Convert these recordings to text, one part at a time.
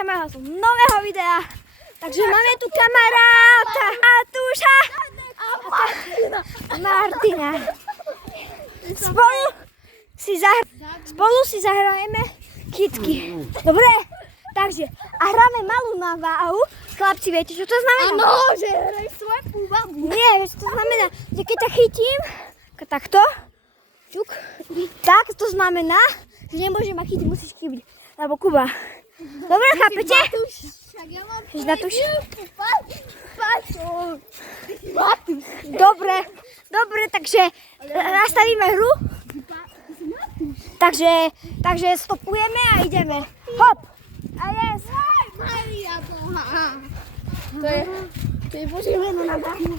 vítajme z nového videa. Takže máme tu kamaráta Matúša a Martina. Spolu si zahrajeme kytky. Dobre? Takže, a hráme malú na váhu. Chlapci, viete, čo to znamená? Áno, že hraj svoje púbabu. Nie, vieš, čo to znamená? Že keď ťa chytím, takto, čuk, tak to znamená, že nemôžem ma chytiť, musíš chybiť. Alebo Kuba. Dobre, chápete? Však ja mám Matúš. Matúš. Dobre, takže nastavíme hru. Takže stopujeme a ideme. Hop. A yes. Maria Boha. To je poživeno na dámu.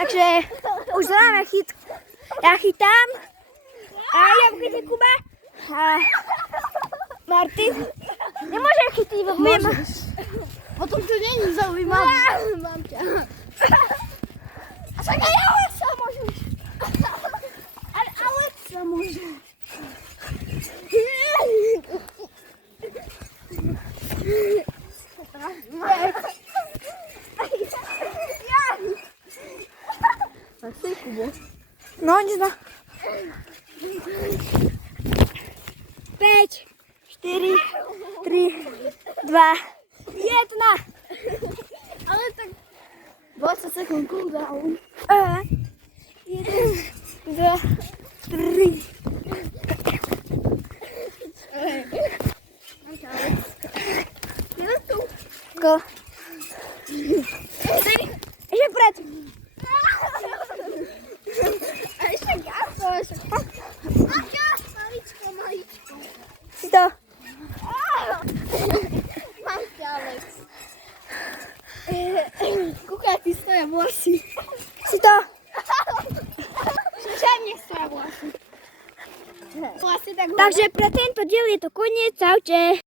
Takže už známe chyt. Ja chytám. A ja chytím Kuba. A Martin. Nemôžem chytiť, bo budem. Potom to není zaujímavé. Mám ťa. A však aj Alexa môžeš. Ale Alexa môže. Tak si, Kubo. No, nic na. 5, 4, 3, 2, 1. Ale tak 20 sekúnd cooldown. 1, 2, 3. Go. Ešte pred. A ešte ďalko, ešte. Maličko. Si to. Mám ťa, Alex. Kúkaj, ty stoja vlasy. Si to. Však stoja vlasy. Vlasy tak Takže pre tento diel je to koniec. Čaute.